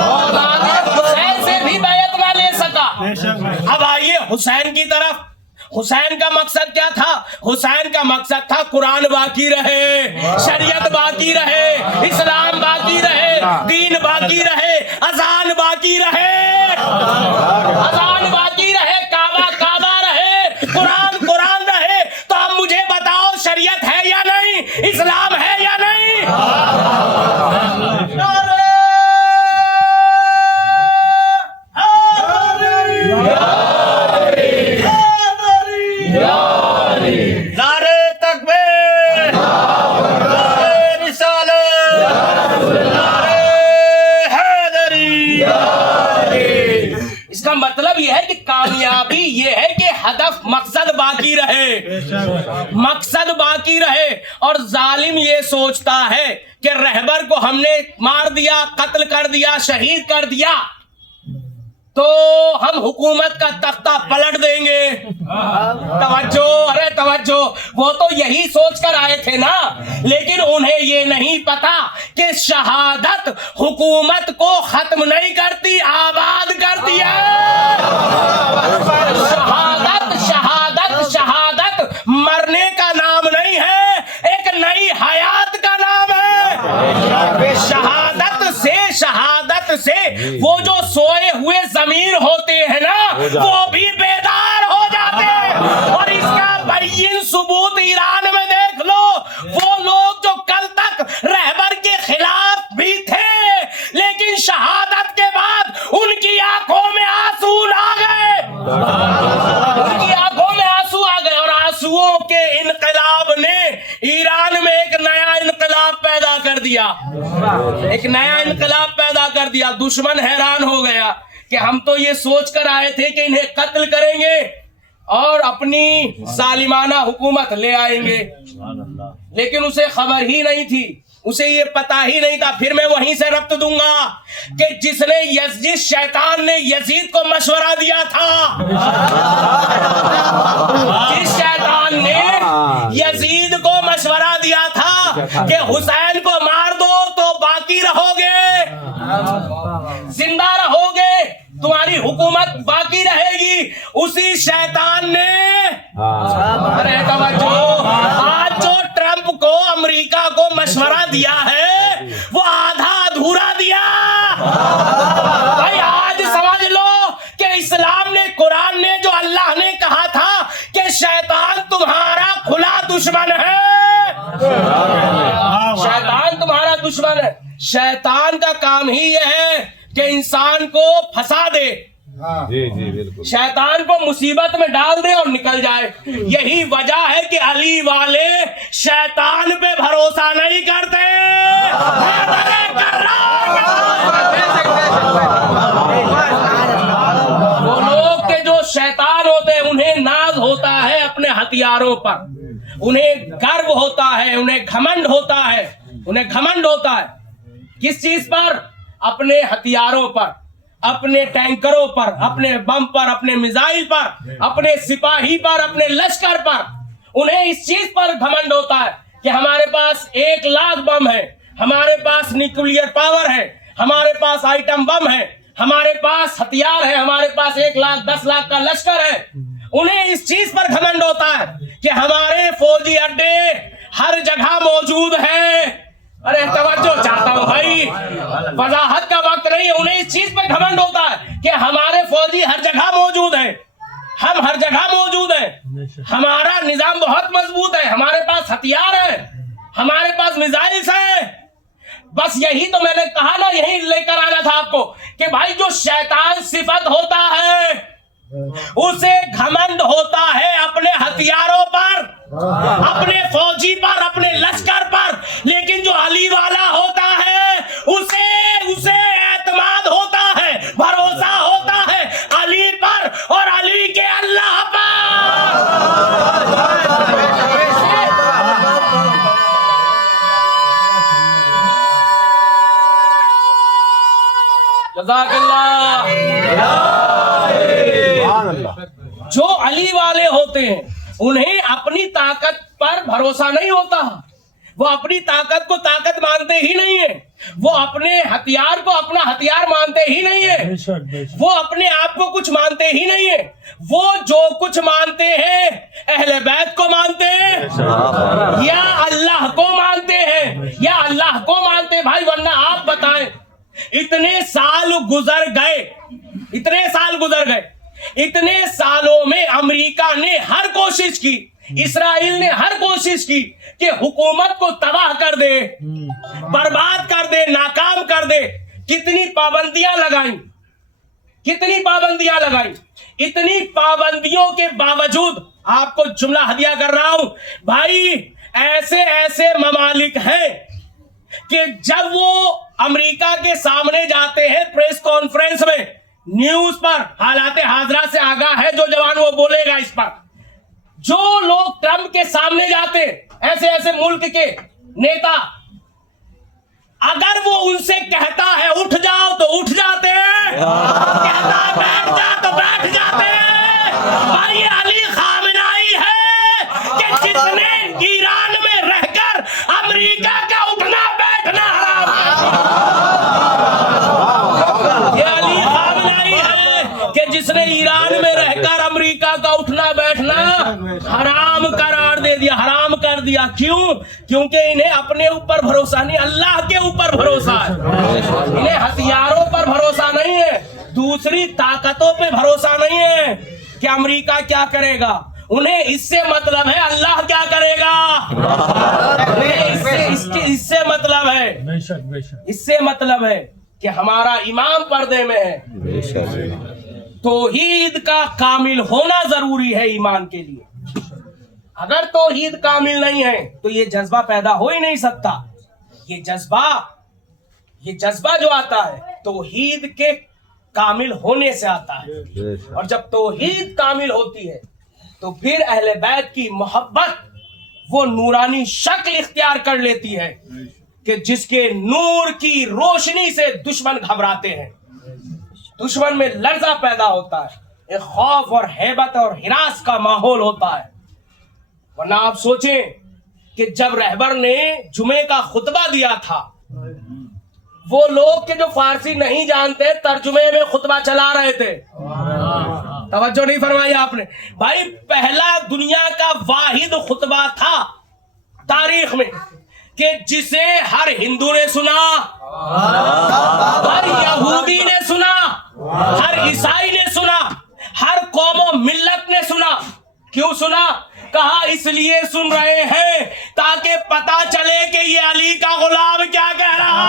اولاد حسین سے بھی بیعت نہ لے سکا. اب آئیے حسین کی طرف. حسین کا مقصد کیا تھا؟ حسین کا مقصد تھا قرآن باقی رہے، شریعت باقی رہے، اسلام باقی رہے، دین باقی رہے، اذان باقی رہے، اذان باقی رہے، کعبہ کعبہ رہے، قرآن قرآن رہے. تو اب مجھے بتاؤ شریعت ہے یا نہیں، اسلام ہے یا نہیں؟ مطلب یہ ہے کہ کامیابی یہ ہے کہ ہدف، مقصد باقی رہے، مقصد باقی رہے. اور ظالم یہ سوچتا ہے کہ رہبر کو ہم نے مار دیا، قتل کر دیا، شہید کر دیا تو ہم حکومت کا تختہ پلٹ دیں گے. توجہ، ارے توجہ، وہ تو یہی سوچ کر آئے تھے نا. لیکن انہیں یہ نہیں پتا کہ شہادت حکومت کو ختم نہیں کرتی، آباد کرتی ہے. شہادت شہادت شہادت مرنے کا نام نہیں ہے، ایک نئی حیات کا نام ہے. شہادت سے وہ جو سوئے ہوئے ضمیر ہوتے ہیں نا، وہ بھی بیدار ہو جاتے ہیں. اور اس کا بین ثبوت ایران میں دیکھ لو. وہ لوگ جو کل تک رہبر کے خلاف بھی تھے لیکن شہادت کے بعد ان کی آنکھوں میں آنسو آ گئے، ان کی آنکھوں میں آنسو آ گئے. اور آنسوؤں کے انقلاب نے ایران میں ایک نیا انقلاب پیدا کر دیا، ایک نیا انقلاب پیدا کر دیا. دشمن حیران ہو گیا کہ ہم تو یہ سوچ کر آئے تھے کہ انہیں قتل کریں گے اور اپنی ظالمانہ حکومت لے آئیں گے، لیکن اسے خبر ہی نہیں تھی، اسے یہ پتا ہی نہیں تھا. پھر میں وہیں سے ربط دوں گا کہ جس شیطان نے یزید کو مشورہ دیا تھا، جس شیطان نے یزید کو مشورہ دیا تھا کہ حسین کو مار دو تو باقی رہو گے، زندہ رہو گے، تمہاری حکومت باقی رہے گی، اسی شیطان نے ارے توجہ، آج جو ٹرمپ کو، امریکہ کو مشورہ دیا ہے وہ آدھا ادھورا دیا. بھائی آج سمجھ لو کہ اسلام نے، قرآن نے، جو اللہ نے کہا تھا کہ شیطان تمہارا کھلا دشمن ہے، شیطان تمہارا دشمن ہے. شیطان کا کام ہی یہ ہے کہ انسان کو پھنسا دے، شیطان کو مصیبت میں ڈال دے اور نکل جائے. یہی وجہ ہے کہ علی والے شیطان پہ بھروسہ نہیں کرتے. وہ لوگ کے جو شیطان ہوتے ہیں انہیں ناز ہوتا ہے اپنے ہتھیاروں پر، انہیں گرو ہوتا ہے، انہیں گھمنڈ ہوتا ہے، انہیں گھمنڈ ہوتا ہے. کس چیز پر؟ اپنے ہتھیاروں پر، اپنے ٹینکروں پر، اپنے بم پر، اپنے میزائل پر، اپنے سپاہی پر، اپنے لشکر پر. انہیں اس چیز پر گھمنڈ ہوتا ہے کہ ہمارے پاس 1,00,000 بم ہے، ہمارے پاس نیوکلیئر پاور ہے، ہمارے پاس آئٹم بم ہے، ہمارے پاس ہتھیار ہے، ہمارے پاس 1,00,000 10,00,000 کا لشکر ہے، انہیں اس چیز پر گھمنڈ ہوتا ہے کہ ہمارے فوجی اڈے ہر جگہ موجود ہیں. ارے توجہ چاہتا ہوں بھائی، وضاحت کا وقت نہیں ہے. انہیں اس چیز پہ گھمنڈ ہوتا ہے کہ ہمارے فوجی ہر جگہ موجود ہیں، ہم ہر جگہ موجود ہیں، ہمارا نظام بہت مضبوط ہے، ہمارے پاس ہتھیار ہیں، ہمارے پاس میزائلز ہیں. بس یہی تو میں نے کہا نا، یہی لے کر آنا تھا آپ کو کہ بھائی جو شیطان صفت ہوتا ہے اسے گھمنڈ ہوتا ہے اپنے ہتھیاروں پر، اپنے فوجی پر، اپنے لشکر پر، لیکن جو علی والا ہوتا ہے اسے اعتماد ہوتا ہے، بھروسہ ہوتا ہے علی پر اور علی کے اللہ پر. جزاک اللہ. جو علی والے ہوتے ہیں انہیں اپنی طاقت پر بھروسہ نہیں ہوتا، وہ اپنی طاقت کو طاقت مانتے ہی نہیں ہیں، وہ اپنے ہتھیار کو اپنا ہتھیار مانتے ہی نہیں ہیں، وہ اپنے آپ کو کچھ مانتے ہی نہیں ہیں. وہ جو کچھ مانتے ہیں اہل بیت کو مانتے ہیں یا اللہ کو مانتے ہیں، یا اللہ کو مانتے. بھائی ورنہ آپ بتائیں، اتنے سال گزر گئے، اتنے سالوں میں امریکہ نے ہر کوشش کی، اسرائیل نے ہر کوشش کی کہ حکومت کو تباہ کر دے، برباد کر دے، ناکام کر دے. کتنی پابندیاں لگائیں. اتنی پابندیوں کے باوجود آپ کو جملہ ہدیہ کر رہا ہوں بھائی، ایسے ممالک ہیں کہ جب وہ امریکہ کے سامنے جاتے ہیں پریس کانفرنس میں، نیوز پر حالات حاضرہ سے آگاہ ہے جو جوان وہ بولے گا اس پر. جو لوگ ٹرمپ کے سامنے جاتے، ایسے ملک کے نیتا، اگر وہ ان سے کہتا ہے اٹھ جاؤ تو اٹھ جاتے ہیں، کہتا ہے بیٹھ جا تو بیٹھ جاتے ہیں. بھائی علی خامنائی ہے کہ جس نے ایران میں رہ کر امریکہ کا اٹھنا بیٹھنا حرام کر دیا. یہ علی خامنائی ہے کہ جس نے ایران میں رہ کر امریکہ کا اٹھنا بیٹھنا حرام قرار دے دیا، حرام کر دیا. کیوں؟ کیونکہ انہیں اپنے اوپر بھروسہ نہیں، اللہ کے اوپر بھروسہ ہے. انہیں ہتھیاروں پر بھروسہ نہیں ہے، دوسری طاقتوں پہ بھروسہ نہیں ہے کہ امریکہ کیا کرے گا. انہیں اس سے مطلب ہے اللہ کیا کرے گا. اس سے مطلب ہے، اس سے مطلب ہے کہ ہمارا امام پردے میں ہے. توحید کا کامل ہونا ضروری ہے ایمان کے لیے. اگر توحید کامل نہیں ہے تو یہ جذبہ پیدا ہو ہی نہیں سکتا. یہ جذبہ جو آتا ہے توحید کے کامل ہونے سے آتا ہے. اور جب توحید کامل ہوتی ہے تو پھر اہل بیت کی محبت وہ نورانی شکل اختیار کر لیتی ہے کہ جس کے نور کی روشنی سے دشمن گھبراتے ہیں، دشمن میں لرزہ پیدا ہوتا ہے، ایک خوف اور ہیبت اور ہراس کا ماحول ہوتا ہے. ورنہ آپ سوچیں کہ جب رہبر نے جمعے کا خطبہ دیا تھا، وہ لوگ کہ جو فارسی نہیں جانتے ترجمے میں خطبہ چلا رہے تھے. توجہ نہیں فرمائی آپ نے بھائی. پہلا دنیا کا واحد خطبہ تھا تاریخ میں کہ جسے ہر ہندو نے سنا، ہر یہودی نے سنا، ہر عیسائی نے سنا، ہر قوم و ملت نے سنا. کیوں سنا؟ کہا اس لیے سن رہے ہیں تاکہ پتا چلے کہ یہ علی کا غلام کیا کہہ رہا.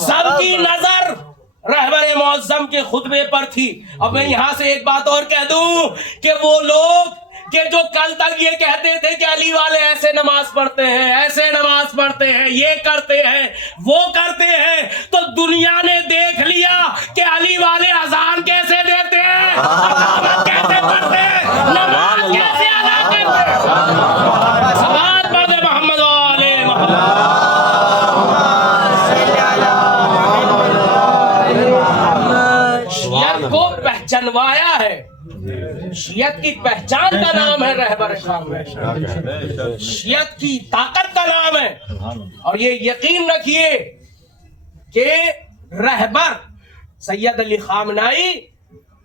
سب کی نظر رہبر معظم کے خطبے پر تھی. اب میں یہاں سے ایک بات اور کہہ دوں کہ وہ لوگ کہ جو کل تک یہ کہتے تھے کہ علی والے ایسے نماز پڑھتے ہیں، ایسے نماز پڑھتے ہیں، یہ کرتے ہیں، وہ کرتے ہیں، تو دنیا نے دیکھ لیا کہ علی والے اذان کیسے دیتے ہیں، اقامت کیسے پڑھتے ہیں، نماز کیسے ادا کرتے ہیں. صلوات پڑھ دے محمد و آل محمد. شریعت کو پہچنوایا ہے، شیعت کی پہچان کا نام ہے رہبر خامنہ ای، شیعت کی طاقت کا نام ہے. اور یہ یقین رکھیے کہ رہبر سید علی خامنہ ای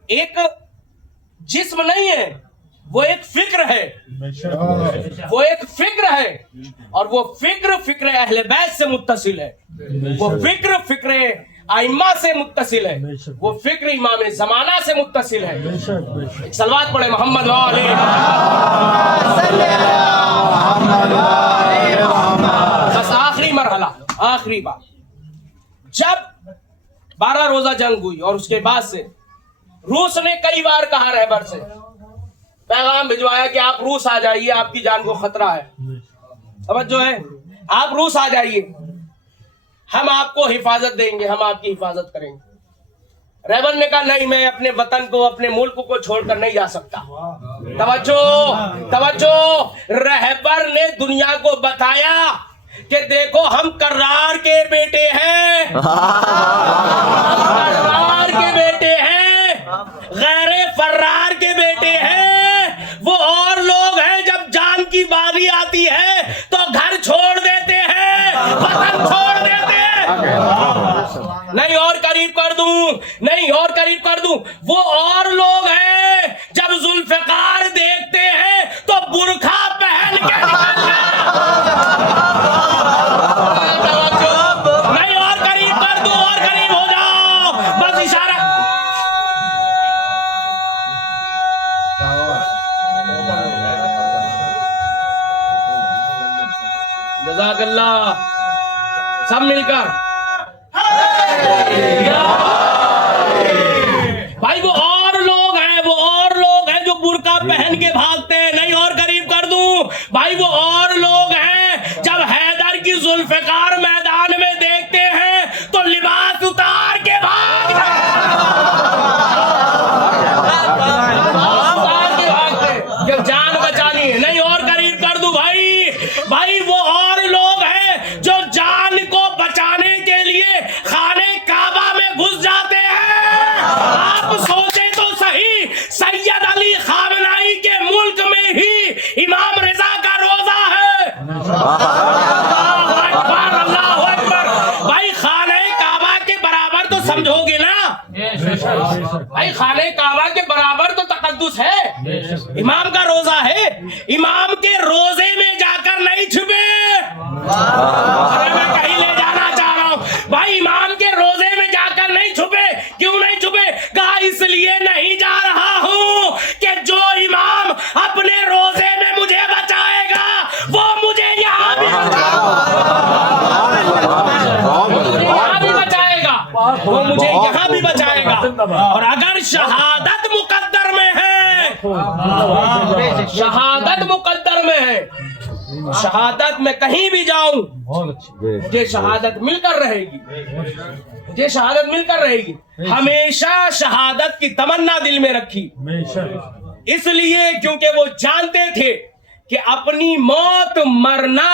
ایک جسم نہیں ہے، وہ ایک فکر ہے، وہ ایک فکر ہے. اور وہ فکر اہل بیت سے متصل ہے، وہ فکر ائمہ سے متصل ہے، وہ فکر امام زمانہ سے متصل ہے. صلوات پڑھے محمد علیہ. بس آخری مرحلہ، آخری بات، جب 12 روزہ جنگ ہوئی اور اس کے بعد سے روس نے کئی بار کہا رہبر سے، پیغام بھجوایا کہ آپ روس آ جائیے، آپ کی جان کو خطرہ ہے. توجہ ہے، آپ روس آ جائیے، ہم آپ کو حفاظت دیں گے، ہم آپ کی حفاظت کریں گے. رہبر نے کہا نہیں، میں اپنے وطن کو، اپنے ملک کو چھوڑ کر نہیں جا سکتا. توجہ، رہبر نے دنیا کو بتایا کہ دیکھو ہم کرار کے بیٹے ہیں، کرار کے بیٹے ہیں، غیر فرار کے بیٹے ہیں. وہ اور لوگ ہیں جب جان کی باری آتی ہے تو گھر چھوڑ دیتے ہیں، وطن چھوڑ دیتے ہیں. نہیں اور قریب کر دوں، نہیں اور قریب کر دوں، وہ اور لوگ ہیں جب ذوالفقار دیکھتے ہیں تو برقع پہن کے نکلتے ہیں. نہیں اور قریب کر دوں، اور قریب ہو جاؤ، بس اشارہ. جزاک اللہ. سب مل کر بھائی، وہ اور لوگ ہیں، وہ اور لوگ ہیں جو برقع پہن کے بھاگتے ہیں. نہیں اور قریب کر دوں بھائی، وہ اور لوگ ہیں جب حیدر کی ذوالفقار میدان میں دیکھتے ہیں تو لباس اتار کے بھاگتے ہیں، جب جان بچانی ہے. نہیں اور قریب کر دوں بھائی، وہ اور لوگ ہیں جو جان کو بچانے کے لیے خانے کعبہ میں گھس جاتے ہیں. آپ سوچیں تو صحیح، سید علی خامنہ ای کے ملک میں ہی امام رضا کا روزہ ہے. اللہ اکبر. بھائی خانہ کعبہ کے برابر تو سمجھو گے نا، بھائی خانہ کعبہ کے برابر تو تقدس ہے. امام کا روزہ ہے، امام کے روزے میں جا کر نہیں چھپے. میں کہیں لے جانا چاہ رہا ہوں بھائی، امام کے روزے میں جا کر نہیں چھپے. کیوں نہیں چھپے؟ کہا اس لیے نہیں جا رہا ہوں کہ جو امام اپنے روزے میں مجھے بچائے گا وہ مجھے یہاں بھی بچائے گا، وہ مجھے یہاں بھی بچائے گا. اور اگر شہادت مقدر میں ہے، شہادت مقدر میں ہے، شہادت میں کہیں بھی جاؤں مجھے شہادت مل کر رہے گی، مجھے شہادت مل کر رہے گی. ہمیشہ شہادت کی تمنا دل میں رکھی، اس لیے کیونکہ وہ جانتے تھے کہ اپنی موت مرنا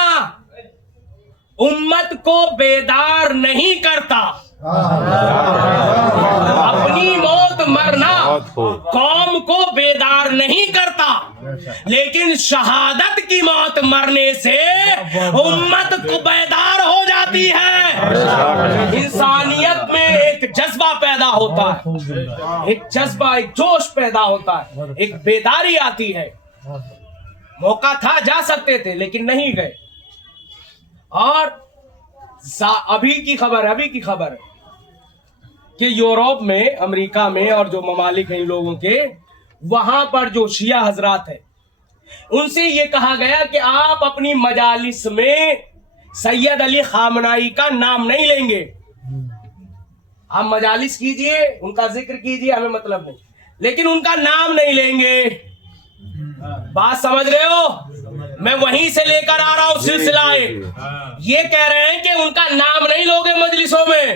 امت کو بیدار نہیں کرتا، اپنی موت مرنا قوم کو بیدار نہیں کرتا، لیکن شہادت کی موت مرنے سے امت کو بیدار ہو جاتی ہے. انسانیت میں ایک جذبہ پیدا ہوتا ہے، ایک جذبہ، ایک جوش پیدا ہوتا ہے، ایک بیداری آتی ہے. موقع تھا جا سکتے تھے لیکن نہیں گئے. اور ابھی کی خبر ہے کہ یورپ میں، امریکہ میں اور جو ممالک ہیں ان لوگوں کے، وہاں پر جو شیعہ حضرات ہیں ان سے یہ کہا گیا کہ آپ اپنی مجالس میں سید علی خامنہ ای کا نام نہیں لیں گے. آپ مجالس کیجئے، ان کا ذکر کیجئے، ہمیں مطلب نہیں، لیکن ان کا نام نہیں لیں گے. بات سمجھ رہے ہو؟ میں وہیں سے لے کر آ رہا ہوں سلسلہ. یہ کہہ رہے ہیں کہ ان کا نام نہیں لوگے مجلسوں میں.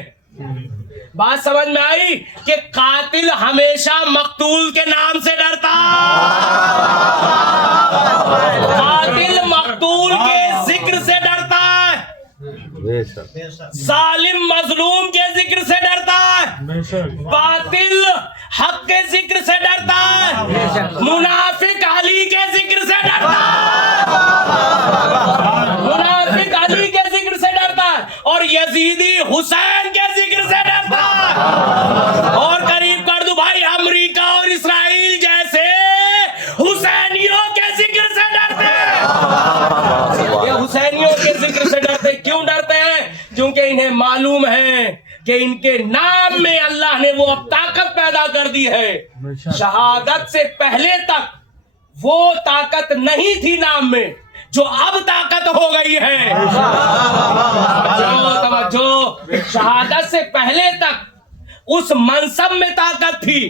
بات سمجھ میں آئی کہ قاتل ہمیشہ مقتول کے نام سے ڈرتا، قاتل مقتول کے ذکر سے ڈرتا ہے، ظالم مظلوم کے ذکر سے ڈرتا ہے، باطل حق کے ذکر سے ڈرتا ہے، منافق علی کے ذکر سے ڈرتا ہے، منافق علی کے ذکر سے ڈرتا ہے، اور یزیدی حسین کے ذکر سے ڈرتا ہے، اور قریب کر دو بھائی امریکہ اور اسرائیل جیسے حسینیوں کے ذکر سے ڈرتے ہیں۔ یہ حسینیوں کے ذکر سے ڈرتے کیوں ڈرتے ہیں؟ کیونکہ انہیں معلوم ہے کہ ان کے نام میں اللہ نے وہ اب طاقت پیدا کر دی ہے، شہادت سے پہلے تک وہ طاقت نہیں تھی نام میں جو اب طاقت ہو گئی ہے۔ توجہ، شہادت سے پہلے تک اس منصب میں طاقت تھی،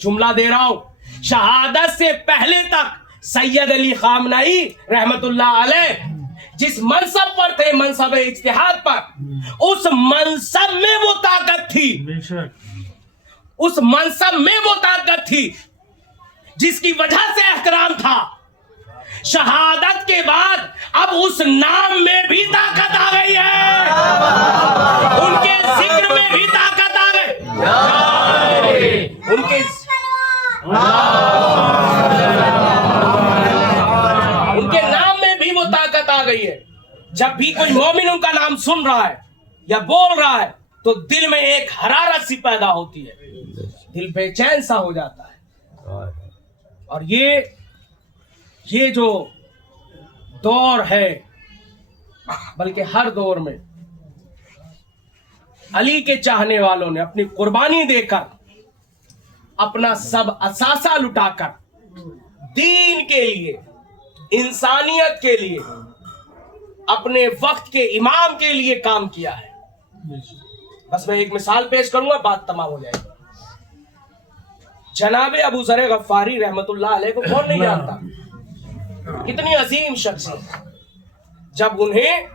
جملہ دے رہا ہوں، شہادت سے پہلے تک سید علی خامنئی رحمت اللہ علیہ جس منصب پر تھے، منصب اجتہاد پر، اس منصب میں وہ طاقت تھی، اس منصب میں وہ طاقت تھی جس کی وجہ سے احترام تھا۔ شہادت کے بعد اب اس نام میں بھی طاقت آ گئی ہے، ان کے ذکر میں بھی طاقت آ گئی، ان کے نام میں بھی وہ طاقت آ گئی ہے۔ جب بھی کوئی مومن ان کا نام سن رہا ہے یا بول رہا ہے تو دل میں ایک حرارت سی پیدا ہوتی ہے، دل بے چین سا ہو جاتا ہے۔ اور یہ جو دور ہے، بلکہ ہر دور میں علی کے چاہنے والوں نے اپنی قربانی دے کر، اپنا سب اثاثہ لٹا کر دین کے لیے، انسانیت کے لیے، اپنے وقت کے امام کے لیے کام کیا ہے۔ بس میں ایک مثال پیش کروں گا، بات تمام ہو جائے گی۔ جناب ابو ذر غفاری رحمت اللہ علیہ کو کون نہیں جانتا؟ کتنی عظیم شخصیت۔ جب انہیں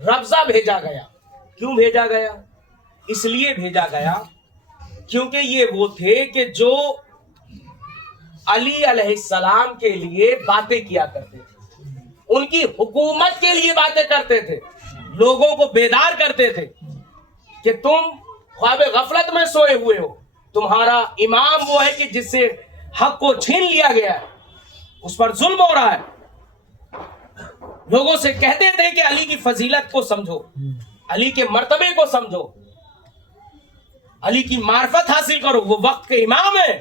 ربضہ بھیجا گیا، کیوں بھیجا گیا؟ اس لیے بھیجا گیا کیونکہ یہ وہ تھے کہ جو علی علیہ السلام کے لیے باتیں کیا کرتے تھے، ان کی حکومت کے لیے باتیں کرتے تھے، لوگوں کو بیدار کرتے تھے کہ تم خواب غفلت میں سوئے ہوئے ہو، تمہارا امام وہ ہے کہ جس سے حق کو چھین لیا گیا ہے، اس پر ظلم ہو رہا ہے۔ لوگوں سے کہتے تھے کہ علی کی فضیلت کو سمجھو، علی کے مرتبے کو سمجھو، علی کی معرفت حاصل کرو، وہ وقت کے امام ہیں۔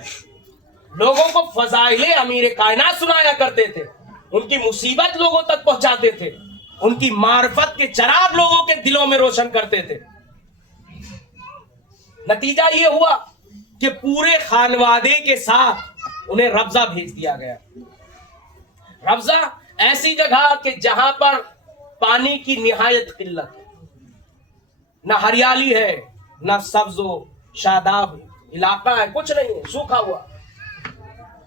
لوگوں کو فضائل امیر کائنات سنایا کرتے تھے، ان کی مصیبت لوگوں تک پہنچاتے تھے، ان کی معرفت کے چراغ لوگوں کے دلوں میں روشن کرتے تھے۔ نتیجہ یہ ہوا کہ پورے خانوادے کے ساتھ انہیں ربضہ بھیج دیا گیا۔ ربضہ ایسی جگہ کہ جہاں پر پانی کی نہایت قلت ہے، نہ ہریالی ہے، نہ سبز و شاداب علاقہ ہے، کچھ نہیں ہے، سوکھا ہوا،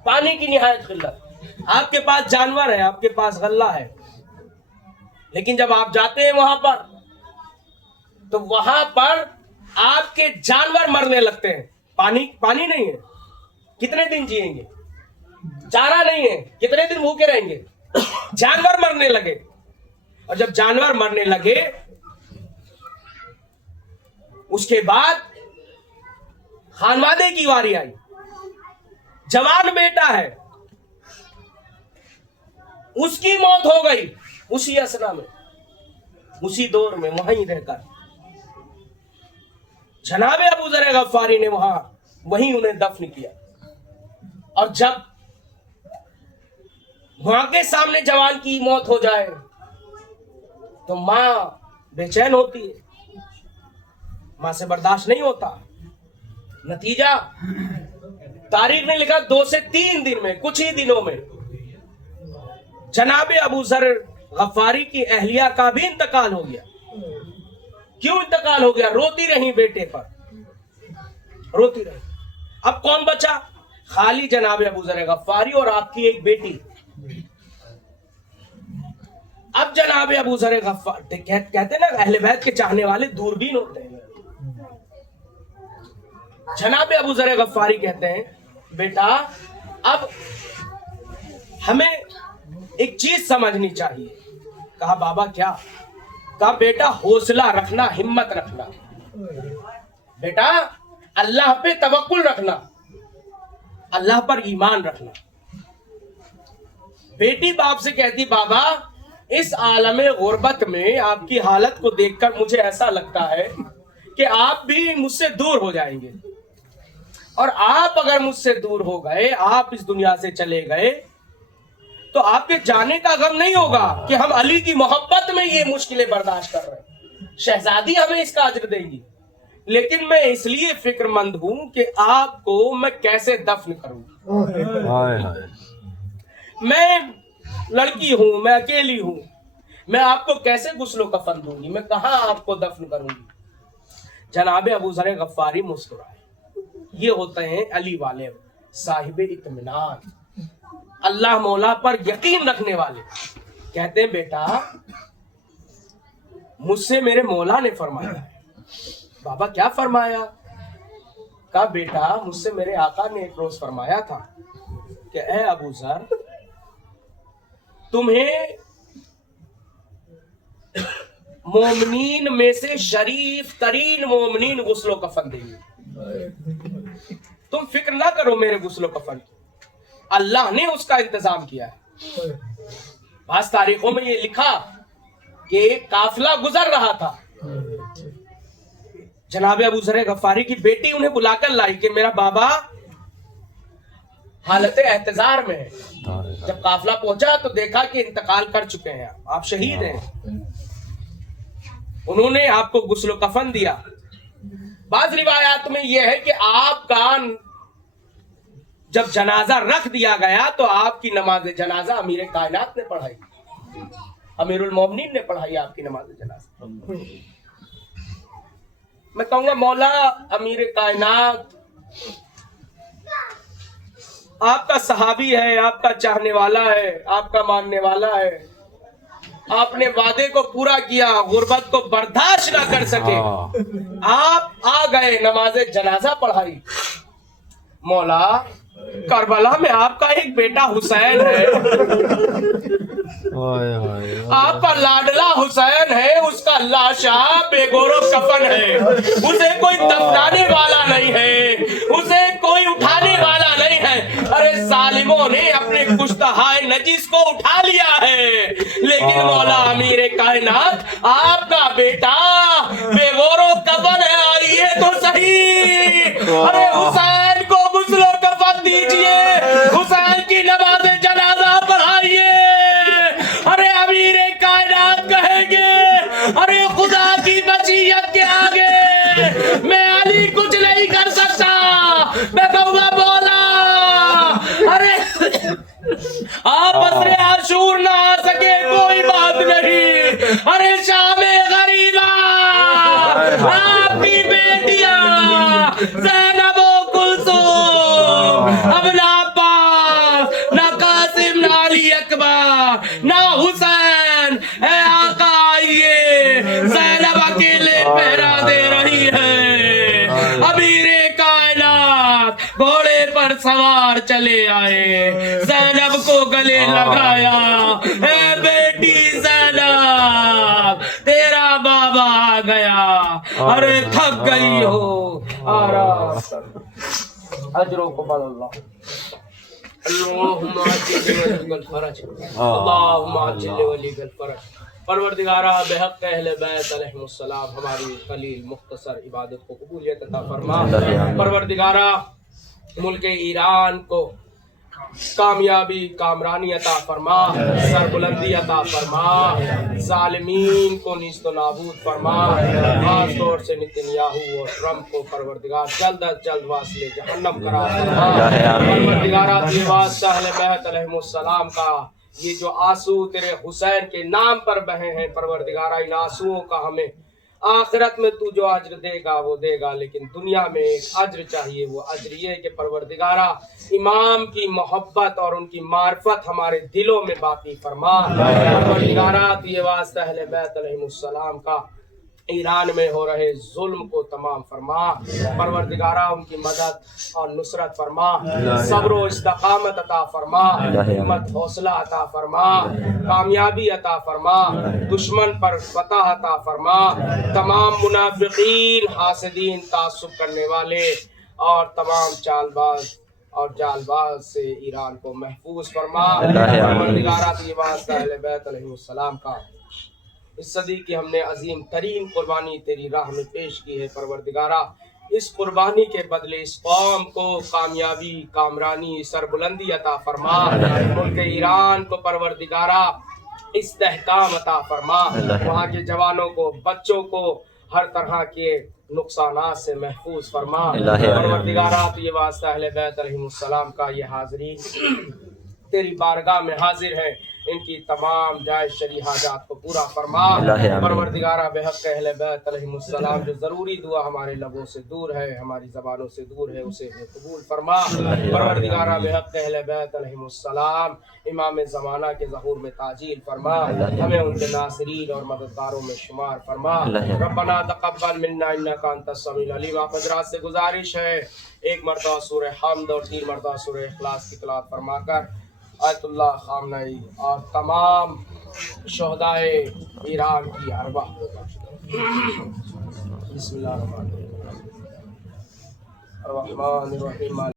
پانی کی نہایت قلت۔ آپ کے پاس جانور ہے، آپ کے پاس غلہ ہے، لیکن جب آپ جاتے ہیں وہاں پر تو وہاں پر آپ کے جانور مرنے لگتے ہیں، پانی نہیں ہے، کتنے دن جئیں گے؟ چارہ نہیں ہے، کتنے دن بھوکے رہیں گے؟ جانور مرنے لگے، اور جب جانور مرنے لگے اس کے بعد خانوادے کی واری آئی، جوان بیٹا ہے، اس کی موت ہو گئی اسی اسنا میں، اسی دور میں وہیں رہ کر جناب ابو ذر غفاری نے وہیں انہیں دفن کیا۔ اور جب ماں کے سامنے جوان کی موت ہو جائے تو ماں بے چین ہوتی ہے، ماں سے برداشت نہیں ہوتا۔ نتیجہ تاریخ نے لکھا 2 سے 3 دن میں، کچھ ہی دنوں میں جناب ابو ذر غفاری کی اہلیہ کا بھی انتقال ہو گیا۔ کیوں انتقال ہو گیا؟ روتی رہی بیٹے پر، روتی رہی۔ اب کون بچا؟ خالی جناب ابو ذر غفاری اور آپ کی ایک بیٹی۔ اب جناب ابو ذر غفاری کہتے ہیں نا اہل بیت کے چاہنے والے دوربین ہوتے ہیں۔ جناب ابو ذر غفاری کہتے ہیں بیٹا اب ہمیں ایک چیز سمجھنی چاہیے۔ کہا بابا کیا؟ کہا بیٹا حوصلہ رکھنا، ہمت رکھنا، بیٹا اللہ پہ توکل رکھنا، اللہ پر ایمان رکھنا۔ بیٹی باپ سے کہتی بابا اس عالم غربت میں آپ کی حالت کو دیکھ کر مجھے ایسا لگتا ہے کہ آپ بھی مجھ سے دور ہو جائیں گے، اور آپ اگر مجھ سے دور ہو گئے، آپ اس دنیا سے چلے گئے تو آپ کے جانے کا غم نہیں ہوگا کہ ہم علی کی محبت میں یہ مشکلیں برداشت کر رہے ہیں، شہزادی ہمیں اس کا اجر دیں گی، لیکن میں اس لیے فکر مند ہوں کہ آپ کو میں کیسے دفن کروں۔ میں لڑکی ہوں، میں اکیلی ہوں، میں آپ کو کیسے غسل و کفن دوں گی، میں کہاں آپ کو دفن کروں گی۔ جناب ابو ذر غفاری مسکرائے۔ یہ ہوتے ہیں علی والے، صاحب اطمینان، اللہ مولا پر یقین رکھنے والے۔ کہتے ہیں بیٹا مجھ سے میرے مولا نے فرمایا ہے۔ بابا کیا فرمایا؟ کہا بیٹا مجھ سے میرے آقا نے ایک روز فرمایا تھا کہ اے ابو ذر تمہیں مومنین میں سے شریف ترین مومنین غسل و کفن دیں گے، تم فکر نہ کرو میرے غسل و کفن کی، اللہ نے اس کا انتظام کیا ہے۔ بعض تاریخوں میں یہ لکھا کہ ایک قافلہ گزر رہا تھا، جناب ابو ذر غفاری کی بیٹی انہیں بلا کر لائی کہ میرا بابا حالت احتضار میں ہے۔ جب قافلہ پہنچا تو دیکھا کہ انتقال کر چکے ہیں، آپ شہید ہیں۔ انہوں نے آپ کو غسل و کفن دیا۔ بعض روایات میں یہ ہے کہ آپ کا جب جنازہ رکھ دیا گیا تو آپ کی نماز جنازہ امیر کائنات نے پڑھائی، امیر المومنین نے پڑھائی آپ کی نماز جنازہ۔ میں کہوں گا مولا امیر کائنات آپ کا صحابی ہے، آپ کا چاہنے والا ہے، آپ کا ماننے والا ہے، آپ نے وعدے کو پورا کیا، غربت کو برداشت نہ کر سکے، آپ آ گئے، نماز جنازہ پڑھائی۔ مولا کربلا میں آپ کا ایک بیٹا حسین ہے، آپ کا لاڈلا حسین ہے، اس کا لاشا بے گور و کفن ہے، اسے کوئی دفنانے والا نہیں ہے، اسے کوئی اٹھانے والا نہیں ہے۔ ارے ظالموں نے اپنے کشتہائے نجیس کو اٹھا لیا ہے، لیکن مولا امیر کائنات آپ کا بیٹا بے گور و کفن ہے، آئیے تو صحیح، ارے حسین کو غسل و کفن دیجئے، حسین کی نماز جنازہ پڑھائیے۔ ارے امیر کائنات کہیں گے ارے خدا کی مشیت کے آگے میں علی کچھ نہیں کر سکتا، میں کہوں گا مولا ارے آپ عصر عاشور نہ آ سکے کوئی بات نہیں، ارے شام غریبہ آپ کی بیٹیاں زینب و کلثوم، اب نہ عباس نہ قاسم نہ علی اکبر نہ حسین، اے آقا آئیے، زینب اکیلے پہرا دے رہی ہے، امیر کائنات گھوڑے پر سوار چلے آئے، زینب کو گلے لگایا، اے بیٹی زینب تیرا بابا آ گیا، ارے تھک گئی ہو آرام اجروں کو بل اللہ، اللہم عجل ولی الفرج، اللہم عجل ولی الفرج۔ پروردگارہ بحق اہل بیت علیہ السلام ہماری قلیل مختصر عبادت کو قبولیت عطا فرما، پروردگارہ ملک ایران کو کامیابی کامرانی عطا فرما، سربلندی عطا فرما، ظالمین کو نیست و نابود فرما، خاص طور سے نتنیاہو اور ٹرمپ کو پروردگار جلد از جلد واصل جہنم قرار فرما۔ پروردگارہ تیرے واسطہ اہل بیت علیہ السلام کا یہ جو آنسو تیرے حسین کے نام پر بہے ہیں، پروردگارہ ان آنسوؤں کا ہمیں آخرت میں تو جو اجر دے گا وہ دے گا، لیکن دنیا میں ایک اجر چاہیے، وہ اجر یہ کہ پروردگارہ امام کی محبت اور ان کی معرفت ہمارے دلوں میں باقی فرما۔ پروردگارہ یہ واسطہ اہل بیت علیہ السلام کا ایران میں ہو رہے ظلم کو تمام فرما، پروردگارہ ان کی مدد اور نصرت فرما، صبر و استقامت عطا فرما، ہمت حوصلہ عطا فرما، کامیابی عطا فرما، دشمن پر فتح عطا فرما، تمام منافقین، حاسدین، تعصب کرنے والے اور تمام چال باز اور جال باز سے ایران کو محفوظ فرما۔ پروردگارہ تو یہ واسطہ اہل بیت علیہ السلام کا اس صدی کی ہم نے عظیم ترین قربانی تیری راہ میں پیش کی ہے، پروردگارہ اس قربانی کے بدلے اس قوم کو کامیابی، کامرانی، سربلندی عطا فرما، ملک ایران کو پروردگارہ استحکام عطا فرما، وہاں کے جوانوں کو، بچوں کو ہر طرح کے نقصانات سے محفوظ فرما۔ پروردگارہ تو یہ واسطہ اہل بیت علیہ السلام کا یہ حاضرین تیری بارگاہ میں حاضر ہیں، ان کی تمام جائز شرعی حاجات کو پورا فرما۔ پروردگارہ بحق اہل بیت علیہ السلام جو ضروری دعا ہمارے لبوں سے دور ہے، ہماری زبانوں سے دور ہے، اسے قبول فرما۔ پروردگارہ بحق اہل بیت علیہ السلام امام زمانہ کے ظہور میں تعجیل فرما، ہمیں ان کے ناصرین اور مددگاروں میں شمار فرما۔ ربنا تقبل منا انک انت السمیع العلیم۔ آپ حضرات سے گزارش ہے ایک مرتبہ سورہ حمد اور 3 مرتبہ سورہ اخلاص کی تلاوت فرما کر آیت اللہ خامنئی اور تمام شہدائے ایران کی ارواح کو بخش دے۔ بسم اللہ الرحمن الرحیم۔